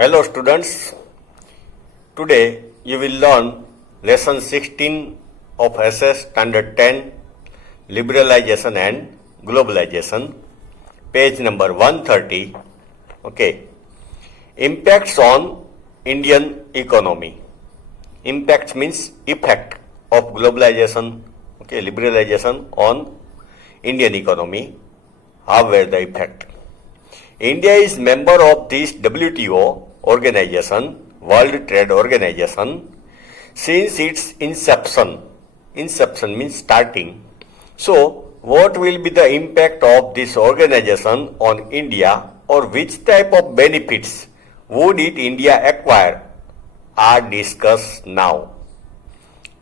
Hello students, today you will learn lesson 16 of SS Standard 10 Liberalization and Globalization, page number 130. Okay, impacts on Indian economy. Impacts means effect of globalization, okay, liberalization on Indian economy. How were the effect? India is member of this WTO organization, World Trade Organization, since its inception. Inception means starting. So, what will be the impact of this organization on India, or which type of benefits would it India acquire are discussed now.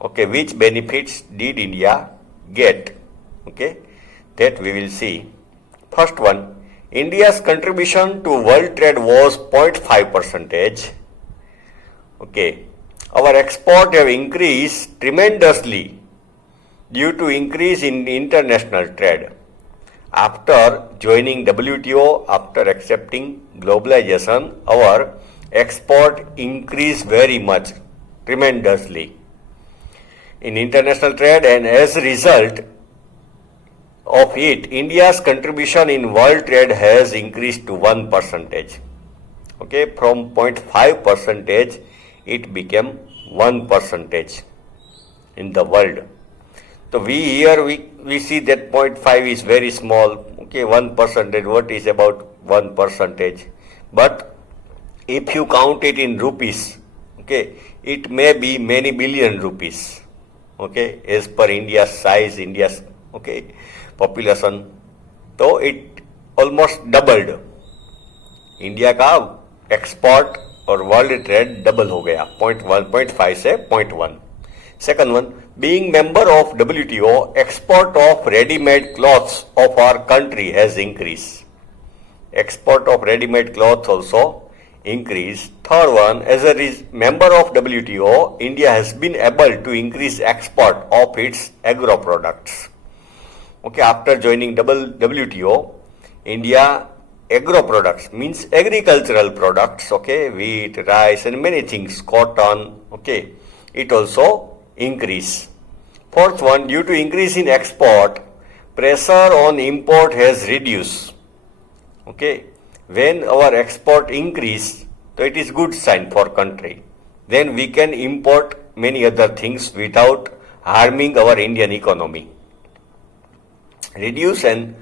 Okay, which benefits did India get? Okay, that we will see. First one, India's contribution to world trade was 0.5%. Okay, our export have increased tremendously due to increase in international trade. After joining WTO, after accepting globalization, our export increased very much, tremendously in international trade, and as a result of it, India's contribution in world trade has increased to 1%. Okay, from 0.5% it became 1% in the world. So we see that 0.5 is very small. Okay, 1%. What is about 1%? But if you count it in rupees, okay, it may be many billion rupees. Okay, as per India's size, India's population, तो it almost doubled. India का export और world trade double हो गया 0.5 से 0.1. Second one, being member of WTO, export of ready-made clothes of our country has increased. Export of ready-made clothes also increased. Third one, as a member of WTO, India has been able to increase export of its agro products. Okay, after joining WTO, India agro products means agricultural products, okay, wheat, rice and many things, cotton, okay, it also increase. Fourth one, due to increase in export, pressure on import has reduced. Okay, when our export increase, so it is good sign for country. Then we can import many other things without harming our Indian economy. Reduce and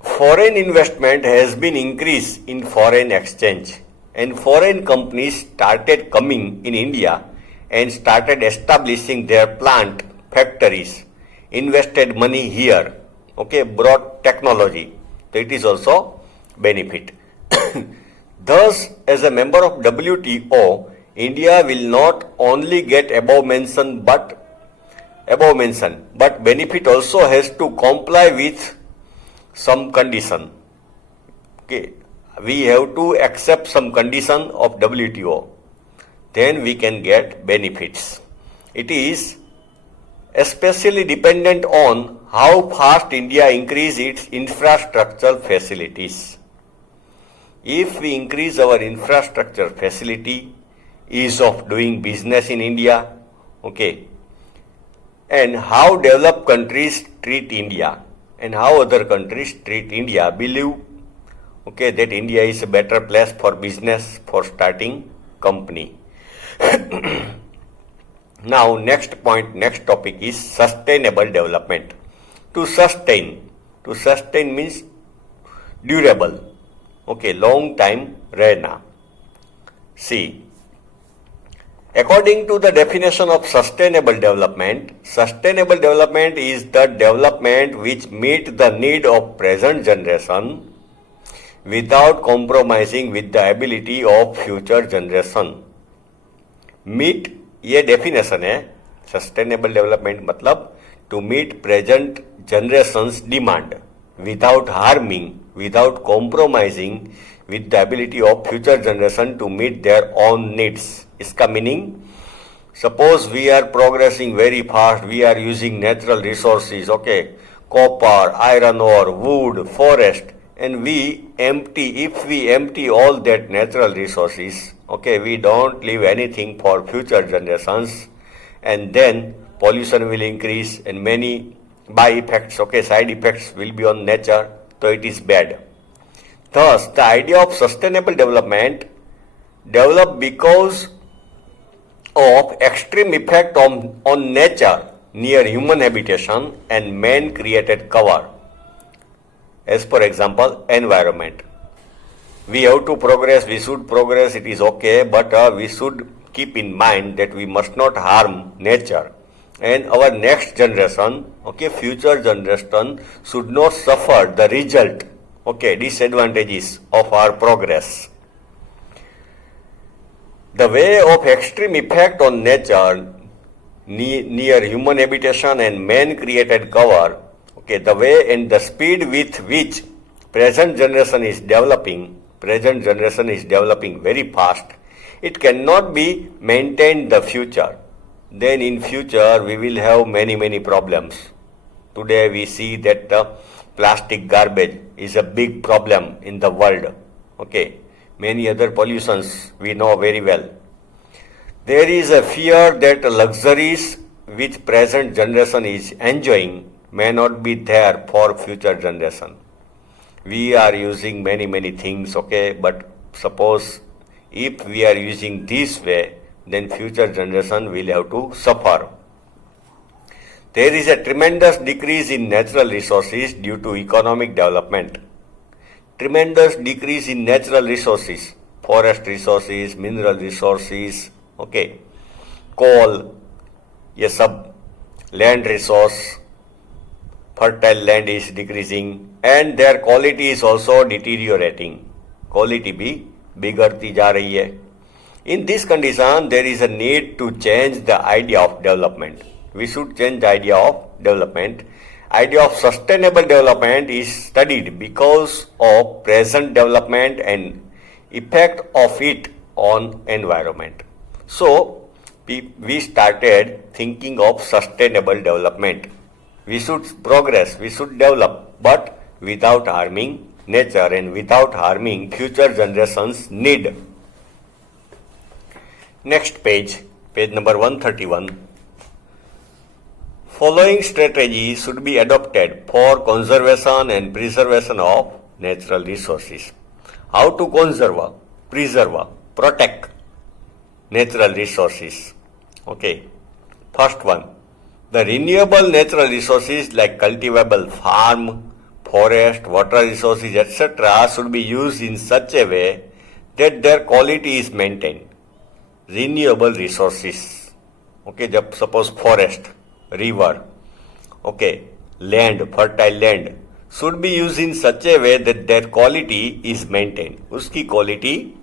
foreign investment has been increased in foreign exchange, and foreign companies started coming in India and started establishing their plant, factories, invested money here, okay, brought technology. So it is also benefit. Thus, as a member of WTO, India will not only get above mentioned, but benefit also has to comply with some condition. Okay, we have to accept some condition of WTO. Then we can get benefits. It is especially dependent on how fast India increase its infrastructure facilities. If we increase our infrastructure facility, ease of doing business in India, okay, and how developed countries treat India and how other countries treat India, believe, okay, that India is a better place for business, for starting company. Now next topic is sustainable development. To sustain means durable, okay, long time रहना. See, according to the definition of sustainable development is the development which meet the need of present generation without compromising with the ability of future generation. Meet ये definition है. Sustainable development मतलब to meet present generation's demand without harming, without compromising with the ability of future generation to meet their own needs. इसका meaning, suppose we are progressing very fast, we are using natural resources, okay, copper, iron ore, wood, forest, and if we empty all that natural resources, okay, we don't leave anything for future generations, and then pollution will increase and many by effects, okay, side effects will be on nature, so it is bad. Thus, the idea of sustainable development developed because of extreme effect on nature near human habitation and man-created cover. As for example, environment. We have to progress, we should progress, it is okay, but we should keep in mind that we must not harm nature. And our next generation, okay, future generation should not suffer the result, okay, disadvantages of our progress. The way of extreme effect on nature near human habitation and man-created cover, okay, the way and the speed with which present generation is developing very fast, it cannot be maintained in the future. Then in future we will have many problems. Today we see that plastic garbage is a big problem in the world, okay. Many other pollutions we know very well. There is a fear that luxuries which present generation is enjoying may not be there for future generation. We are using many things, okay, but suppose if we are using this way, then future generation will have to suffer. There is a tremendous decrease in natural resources due to economic development. Tremendous decrease in natural resources, forest resources, mineral resources, okay, coal, ये सब land resource, fertile land is decreasing and their quality is also deteriorating. Quality भी बिगड़ती जा रही है. In this condition, there is a need to change the idea of development. We should change the idea of development. Idea of sustainable development is studied because of present development and effect of it on environment. So, we started thinking of sustainable development. We should progress, we should develop, but without harming nature and without harming future generations' need. Next page number 131. Following strategies should be adopted for conservation and preservation of natural resources. How to conserve, preserve, protect natural resources. Okay. First one, the renewable natural resources like cultivable farm, forest, water resources, etc. should be used in such a way that their quality is maintained. Renewable resources. Okay, जब suppose forest, river, okay, land, fertile land should be used in such a way that their quality is maintained. उसकी quality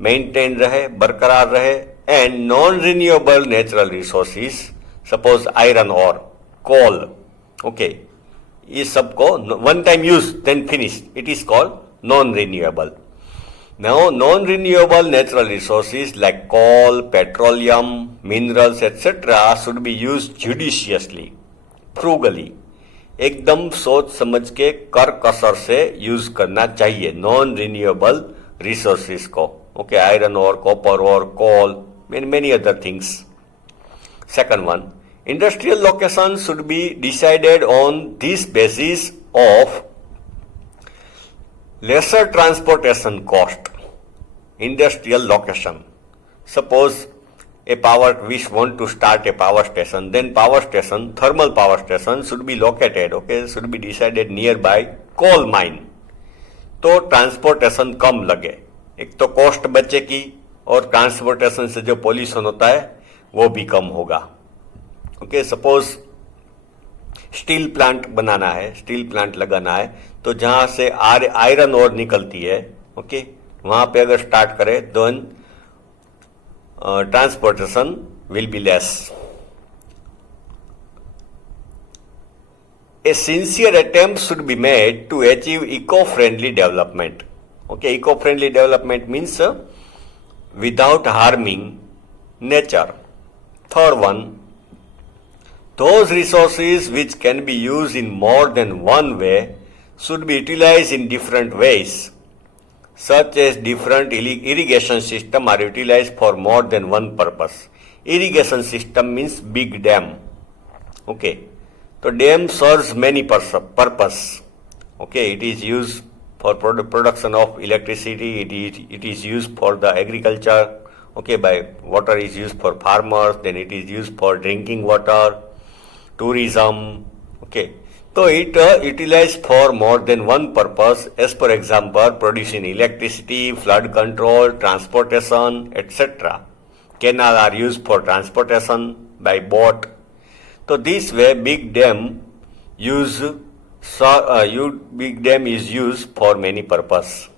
maintain रहे, बरकरार रहे, and non-renewable natural resources, suppose iron ore, coal, okay, ये सबको one time use then finish, it is called non-renewable. Now, non-renewable natural resources like coal, petroleum, minerals, etc. should be used judiciously, frugally. एकदम सोच समझ के कर कसर से use करना चाहिए नॉन रिन्यूएबल रिसोर्सेज को. ओके, आयरन और कॉपर और कोल, many other things. Second one, industrial location should be decided on this basis of lesser transportation cost. Industrial location. Suppose we want to start a power station, then thermal power station should be located, okay, should be decided nearby coal mine. तो transportation कम लगे, एक तो cost बचेगी और transportation से जो pollution होता है वो भी कम होगा. ओके, सपोज स्टील प्लांट बनाना है, स्टील प्लांट लगाना है, तो जहां से आयरन ओर निकलती है, ओके, वहां पे अगर स्टार्ट करें then transportation will be less. A sincere attempt should be made to achieve eco-friendly development. Okay, eco-friendly development means without harming nature. Third one, those resources which can be used in more than one way should be utilized in different ways, such as different irrigation system are utilized for more than one purpose. Irrigation system means big dam. Okay, so dam serves many purpose. Okay, it is used for production of electricity. It is used for the agriculture. Okay, by water is used for farmers. Then it is used for drinking water, tourism. Okay, so it utilized for more than one purpose, as per example, producing electricity, flood control, transportation, etc. Canal are used for transportation by boat. So this way, big dam is used for many purpose.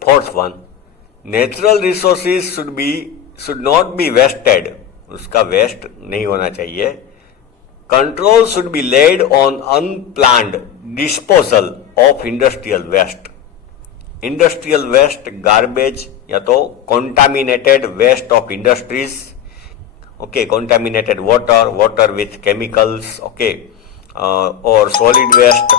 Fourth one, natural resources should not be wasted. उसका waste नहीं होना चाहिए. Control should be laid on unplanned disposal of industrial waste. Industrial waste, garbage या तो contaminated waste of industries, okay, contaminated water with chemicals, okay, or solid waste